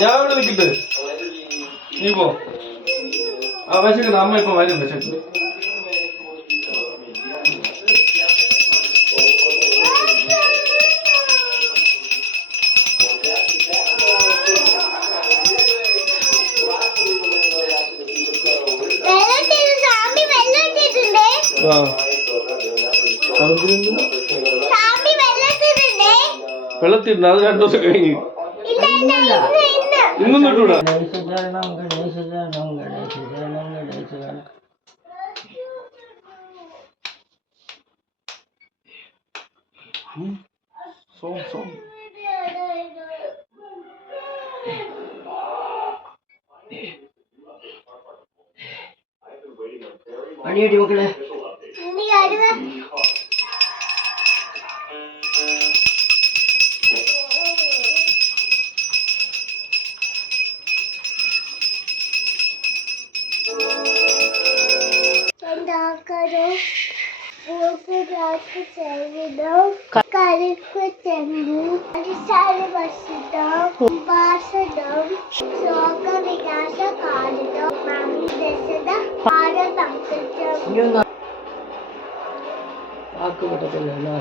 ഞാൻ ഇവിടെ നിൽക്കട്ടെ, നീ പോ. വിശക്കട്ടെ, അമ്മ ഇപ്പൊ വരും. വിശക്കട്ടെ. വെള്ളത്തിണ്ട്, അത് 2 ദിവസം കഴിഞ്ഞ്. ഇന്നും തൊട്ടൂടാ. അടിയടി മക്കളെ. വാക്ക് പറ്റത്തില്ലല്ലോ.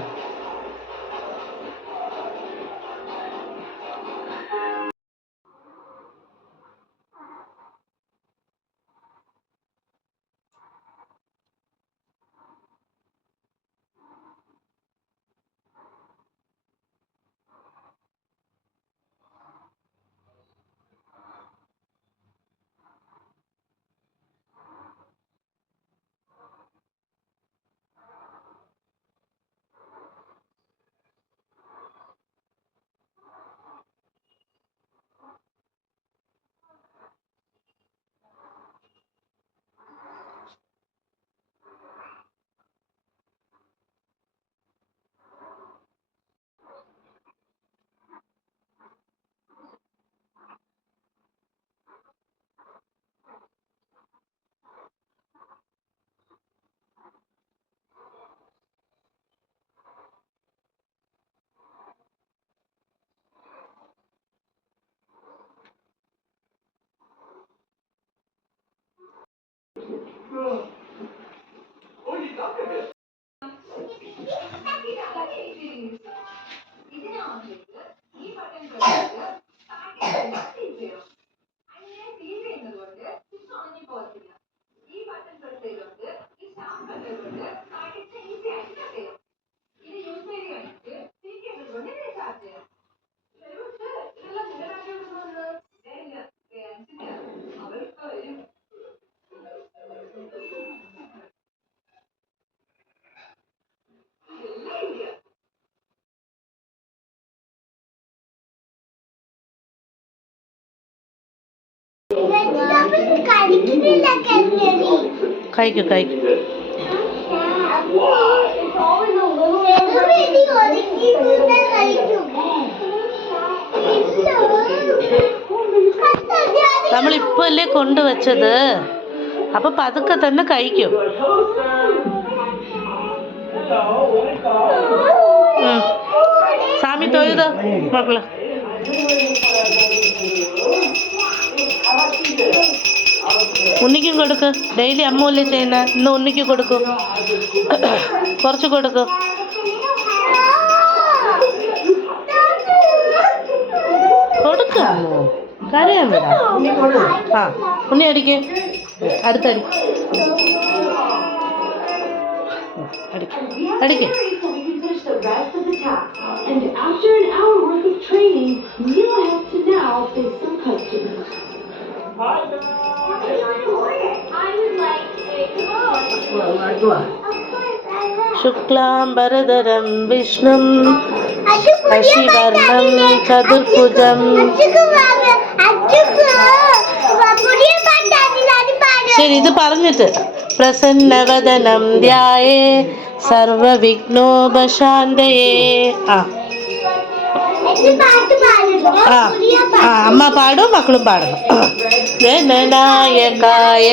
കഴിക്കും കഴിക്കും. നമ്മളിപ്പോ അല്ലേ കൊണ്ടുവച്ചത്, അപ്പൊ പതുക്കെ തന്നെ കഴിക്കും. സാമി തൊഴുത മക്കള്. ഉണ്ണിക്കും കൊടുക്ക്. ഡെയിലി അമ്മൂല്ലേ ചെയ്യുന്ന, ഇന്ന് ഉണ്ണിക്ക് കൊടുക്കും. കുറച്ച് കൊടുക്കും. കൊടുക്ക, കരയാൻ വിടാ. ആ ഉണ്ണി അടിക്ക്, അടുത്തടി അടിക്ക് അടിക്ക്. ശുക്ലാംബരധരം വിഷ്ണും ശശിവർണം ചതുർഭുജം. ശരി, ഇത് പറഞ്ഞിട്ട് പ്രസന്നവദനം ധ്യായേ സർവവിഘ്നോപശാന്തയേ. ആ ആ ആ അമ്മ പാടും മക്കളും പാടണം. ഗണനായകായ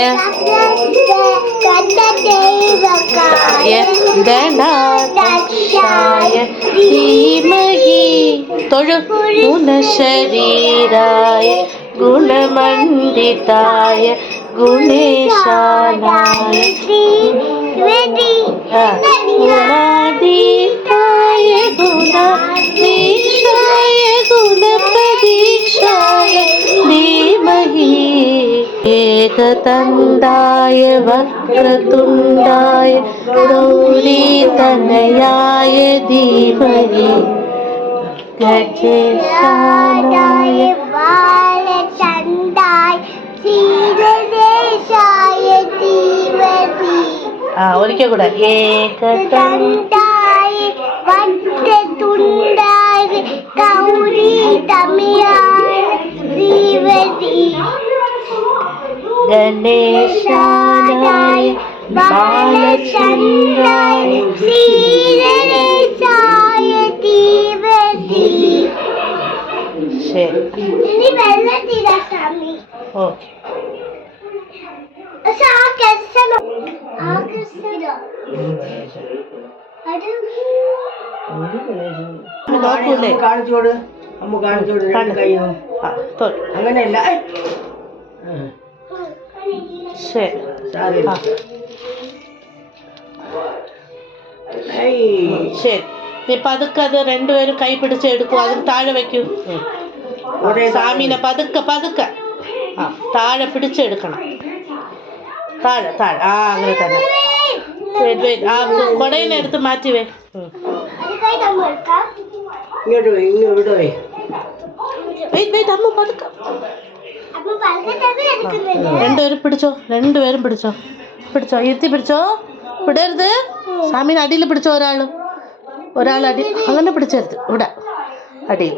ഗണാധ്യക്ഷായ ധീമഹി ഗുണശരീരായ ഗുണമണ്ഡിതായ ഗുണേശാനായ ഗുണാതീതായ ഗുണാധീശായ ഗുണപ്രതീക്ഷായ ധീമഹി ഏകദന്തായ വക്രതുണ്ടായ ഗൗരീതനയായ ധീമഹി ഗജേശാനായ ആ ഒരിക്കൽ കൂടെ ഏകദന്തായ വക്രതുണ്ടായ ഗൗരീതനയായ ധീമഹി ഗണേശാനായ ബാലചന്ദ്രായ ശ്രീധരേശായ ധീമഹി. ശരി ഓക്കെ. നോക്കൂലേ കാണിച്ചോട് അമ്മ കാണിച്ചോട് കയ്യോ അങ്ങനെയല്ല. ശരി ശരി. നീ പതുക്കെ അത് രണ്ടുപേരും കൈ പിടിച്ച് എടുക്കും. അതിന് താഴെ വെക്കൂ. സാമീനെ പതുക്കെ പതുക്കെ ആ താഴെ പിടിച്ചെടുക്കണം. താഴെ താഴെ ആ അങ്ങനെ തന്നെ. ആ കൊടയിനെ എടുത്ത് മാറ്റിവേ. അമ്മ പതുക്കെ രണ്ടുപേരും പിടിച്ചോ. രണ്ടുപേരും പിടിച്ചോ. പിടിച്ചോ ഇരുത്തി പിടിച്ചോ. വിടരുത്. സാമീൻ അടിയിൽ പിടിച്ചോ. ഒരാൾ അടി അങ്ങനെ പിടിച്ചരുത്. ഇവിടെ അടിയിൽ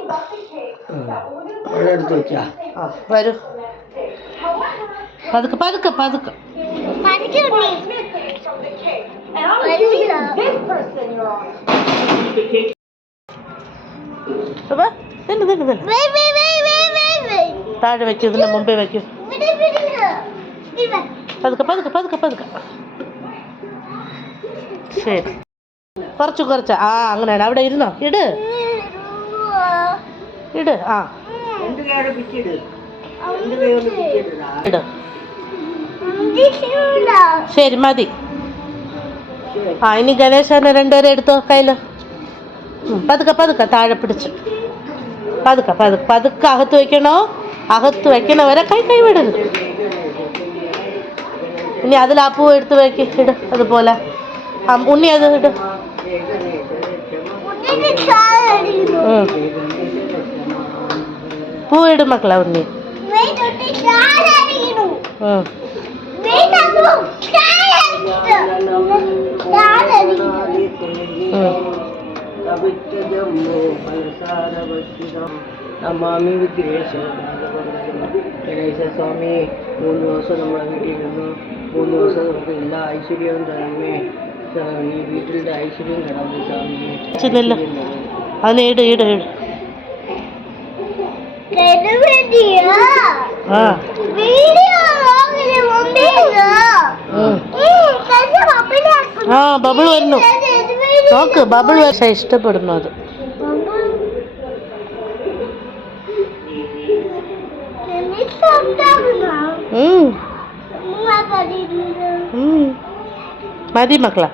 ആ വരൂ. പതുക്കെ പതുക്കെ പതുക്കെ. താഴെ വെക്കൂ. ഇതിന്റെ മുമ്പേ വെക്കൂ. പതുക്കെ പതുക്കെ പതുക്കെ പതുക്കെ. ശരി കുറച്ച് കുറച്ച് ആ അങ്ങനെയാണ്. അവിടെ ഇരുന്നോ. ഇട് ഇട് ആ ഇട്. ശരി മതി. ആ ഇനി ഗണേശനെ രണ്ടുപേരെ എടുത്തോ കയ്യിൽ. പതുക്കെ പതുക്കെ താഴെ പിടിച്ച് പതുക്കെ പതുക്കെ പതുക്കെ അകത്ത് വെക്കണോ. അകത്ത് വെക്കണവരെ കൈ വിടരുത്. ഇനി അതിൽ ആ പൂ എടുത്ത് വെക്ക്. ഇട് അതുപോലെ. ആ ഉണ്ണി അത് ഇട്. പൂ ഇടും മക്കളെ ഉണ്ണി. നമാമി വിഘ്നേശ്വര ഗണേശ സ്വാമി 3 ദിവസം നമ്മളെ വീട്ടിൽ നിന്നു. 3 ദിവസം നമുക്ക് എല്ലാ ഐശ്വര്യവും തരണമേ. ഈ വീട്ടിലെ ഐശ്വര്യം തരണം സ്വാമി. അതിനെ ഇട് ഇട് ഇട്. ആ ബബിൾ വരുന്നു. നോക്ക് ബബിൾ പക്ഷേ ഇഷ്ടപ്പെടുന്നു. അത് മതി മക്കളെ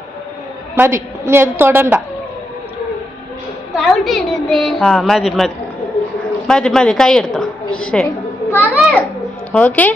മതി. ഇനി അത് തൊടണ്ട. ആ മതി മതി മതി മതി. കൈ എടുത്തോ. ശരി ഓക്കെ.